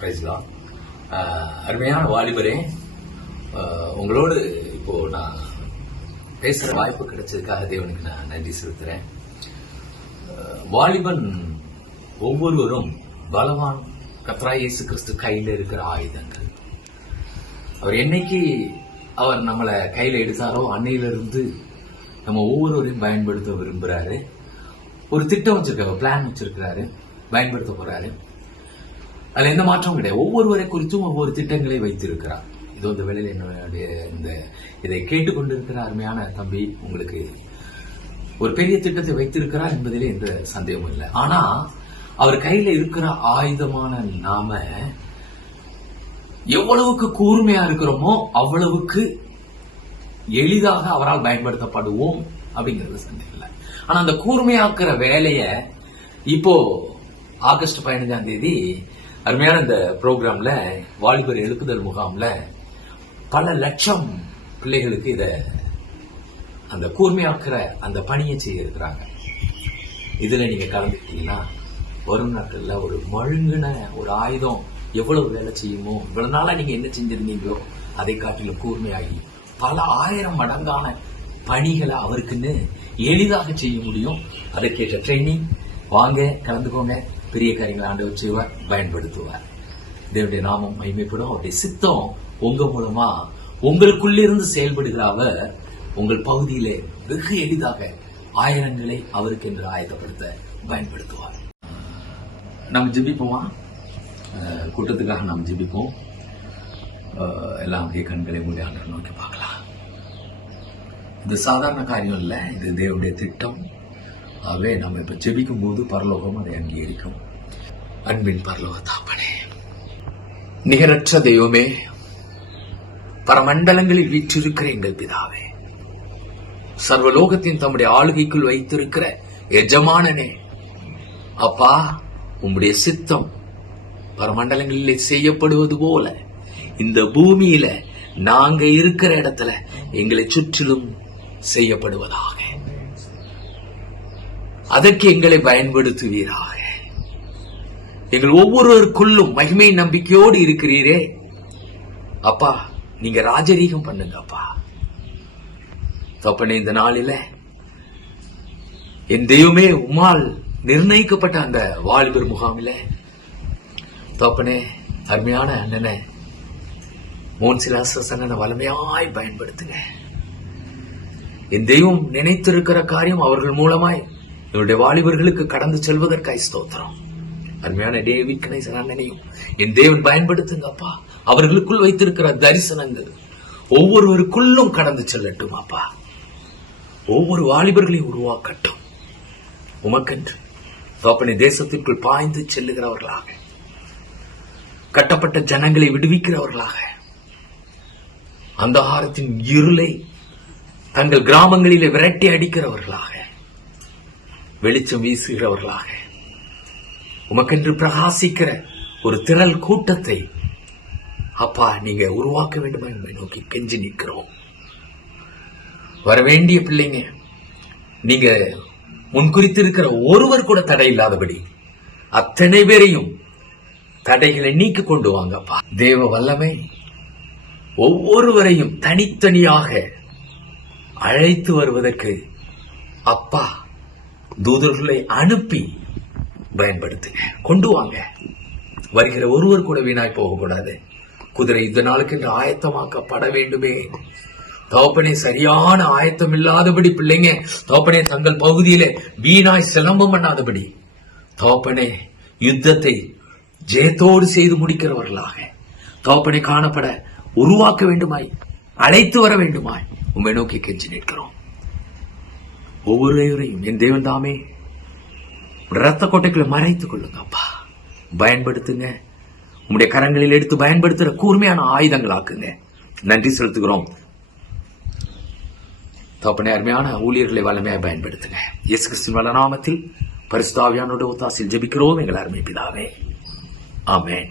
பிரைஸ்லாம். அருமையான வாலிபரே, உங்களோடு இப்போ நான் பேசுற வாய்ப்பு கிடைச்சதுக்காக தேவனுக்கு நான் நன்றி செலுத்துறேன். வாலிபன் ஒவ்வொருவரும் பலவான் கர்த்தராகிய இயேசு கிறிஸ்து கையில இருக்கிற ஆயுதங்கள். அவர் என்னைக்கு அவர் நம்மளை கையில எடுத்தாரோ அன்னையிலிருந்து நம்ம ஒவ்வொருவரையும் பயன்படுத்த விரும்புறாரு. ஒரு திட்டம் வச்சிருக்காரு, பிளான் வச்சிருக்கிறாரு, பயன்படுத்த போறாரு. அதுல எந்த மாற்றமும் கிடையாது. ஒவ்வொருவரை குறித்தும் ஒவ்வொரு திட்டங்களை வைத்திருக்கிறார். இதோ இந்த வேளையில் என்னுடைய இதை கேட்டுக்கொண்டிருக்கிற அருமையான தம்பி, உங்களுக்கு ஒரு பெரிய திட்டத்தை வைத்திருக்கிறார் என்பதிலே எந்த சந்தேகமும் இல்லை. ஆனா அவர் கையில இருக்கிற ஆயுதமான நாம எவ்வளவுக்கு கூர்மையா இருக்கிறோமோ அவ்வளவுக்கு எளிதாக அவரால் பயன்படுத்தப்படுவோம் அப்படிங்கிறது சந்தேகம் இல்லை. ஆனா அந்த கூர்மையாக்குற வேலைய இப்போ ஆகஸ்ட் 15ஆம் தேதி அருமையான இந்த ப்ரோக்ராம்ல வாலிபர் எழுப்புதல் முகாம்ல பல லட்சம் பிள்ளைகளுக்கு இத அந்த கூர்மையாக்குற அந்த பணியை செய்ய இருக்கிறாங்க. இதுல நீங்க கலந்துக்கிட்டீங்கன்னா வரும் நாட்கள்ல ஒரு மழுங்கின ஒரு ஆயுதம் எவ்வளவு வேலை செய்யுமோ, இவ்வளவு நாளா நீங்க என்ன செஞ்சிருந்தீங்களோ அதை காட்டிலும் கூர்மையாகி பல 1000 மடங்கான பணிகளை அவருக்குன்னு எளிதாக செய்ய முடியும். அதற்கேற்ற ட்ரைனிங் வாங்க, கலந்துக்கோங்க. பெரிய காரியங்களை ஆண்டவர் செய்வார், பயன்படுத்துவார். தேவனுடைய நாமம் மகிமைப்படும். அவருடைய சித்தம் உங்க மூலமா உங்களுக்குள்ளிருந்து செயல்படுகிற அவர் உங்கள் பகுதியிலே வெகு எளிதாக ஆயிரங்களை அவருக்கு என்று ஆயத்தப்படுத்த பயன்படுத்துவார். நாம் ஜெபிப்போமா? கூட்டத்துக்காக நாம் ஜெபிப்போம். எல்லாம் அப்படியே கண்களை மூடி ஆண்டவர் நோக்கி பார்க்கலாம். இது சாதாரண காரியம் இல்லை, இது தேவனுடைய திட்டம். ஆகவே நம்ம இப்ப ஜெபிக்கும் போது பரலோகம் அதை அங்கீகரிக்கும். அன்பின் பரலோக தாப்பனே, நிகரற்ற தெய்வமே, பரமண்டலங்களில் வீற்றிருக்கிற எங்கள் பிதாவே, சர்வலோகத்தின் தம்முடைய ஆளுகைக்குள் வைத்திருக்கிற எஜமானனே, அப்பா, உம்முடைய சித்தம் பரமண்டலங்களிலே செய்யப்படுவது போல இந்த பூமியில நாங்க இருக்கிற இடத்துல எங்களை சுற்றிலும் செய்யப்படுவதாக, அதற்கு எங்களை பயன்படுத்துவீராக. எங்கள் ஒவ்வொருவருக்குள்ளும் மகிமை நம்பிக்கையோடு இருக்கிறீரே அப்பா, நீங்க ராஜரீகம் பண்ணுங்க அப்பா. தப்பனே, இந்த நாளில என் தெய்வமே, உம்மால் நிர்ணயிக்கப்பட்ட அந்த வாலிபர் முகாமில தப்பனே, அருமையான அண்ணனை மோன்சிலாச அண்ணனை வலிமையாய் பயன்படுத்துங்க. என் தெய்வம் நினைத்திருக்கிற காரியம் அவர்கள் மூலமாய் என்னுடைய வாலிபர்களுக்கு கடந்து செல்வதற்காய் ஸ்தோத்திரம். அருமையான டேவிட் கணேசன் அண்ணனையும் என் தேவன் பயன்படுத்துங்க அப்பா. அவர்களுக்குள் வைத்திருக்கிற தரிசனங்கள் ஒவ்வொருவருக்குள்ளும் கடந்து செல்லட்டும் அப்பா. ஒவ்வொரு வாலிபர்களையும் உருவாக்கட்டும் உமக்கென்று. தோப்பனை தேசத்திற்குள் பாய்ந்து செல்லுகிறவர்களாக, கட்டப்பட்ட ஜனங்களை விடுவிக்கிறவர்களாக, அந்தகாரத்தின் இருளை தங்கள் கிராமங்களிலே விரட்டி அடிக்கிறவர்களாக, வெளிச்சம் வீசுகிறவர்களாக, உமக்கென்று பிரகாசிக்கிற ஒரு திரள் கூட்டத்தை அப்பா நீங்க உருவாக்க வேண்டும் என்பதை நோக்கி கெஞ்சி நிற்கிறோம். வரவேண்டிய பிள்ளைங்க, நீங்க முன்குறித்திருக்கிற ஒருவர் கூட தடை இல்லாதபடி அத்தனை பேரையும் தடைகளை நீக்கி கொண்டு வாங்கப்பா. தேவ வல்லமை ஒவ்வொருவரையும் தனித்தனியாக அழைத்து வருவதற்கு அப்பா தூதர்களை அனுப்பி பயன்படுத்துங்க, கொண்டு வாங்க. வருகிற ஒருவர் கூட வீணாய் போகக்கூடாது. குதிரை இந்த நாளுக்கு என்று ஆயத்தமாக்கப்பட வேண்டுமே தோப்பனே. சரியான ஆயத்தம் இல்லாதபடி பிள்ளைங்க தோப்பனே தங்கள் பகுதியில வீணாய் சிலம்பம் பண்ணாதபடி தோப்பனே யுத்தத்தை ஜெயத்தோடு செய்து முடிக்கிறவர்களாக தோப்பனை காணப்பட உருவாக்க வேண்டுமாய், அழைத்து வர வேண்டுமாய் உம்மை நோக்கி கெஞ்சி நிற்கிறோம். ஒவ்வொருவரையும் என் தேவன் தாமே ரத்த கோட்டைக்குள்ள மறைத்துக் கொள்ளுங்க அப்பா. பயன்படுத்துங்க, உம்முடைய கரங்களில் எடுத்து பயன்படுத்துற கூர்மையான ஆயுதங்கள் ஆக்குங்க. நன்றி செலுத்துகிறோம் தோப்பனை. அருமையான ஊழியர்களை வல்லமையாக பயன்படுத்துங்க. இயேசு கிறிஸ்துவின் வல்ல நாமத்தில் பரிசுத்த ஆவியானவருடைய ஒத்தாசையில் ஜெபிக்கிறோம் எங்கள் அருமை பிதாவே, ஆமென்.